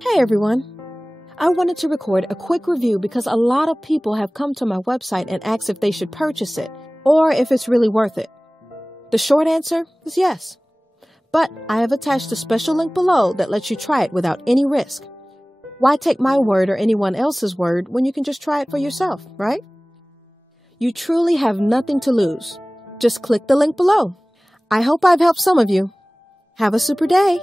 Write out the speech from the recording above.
Hey everyone! I wanted to record a quick review because a lot of people have come to my website and asked if they should purchase it or if it's really worth it. The short answer is yes. But I have attached a special link below that lets you try it without any risk. Why take my word or anyone else's word when you can just try it for yourself, right? You truly have nothing to lose. Just click the link below. I hope I've helped some of you. Have a super day!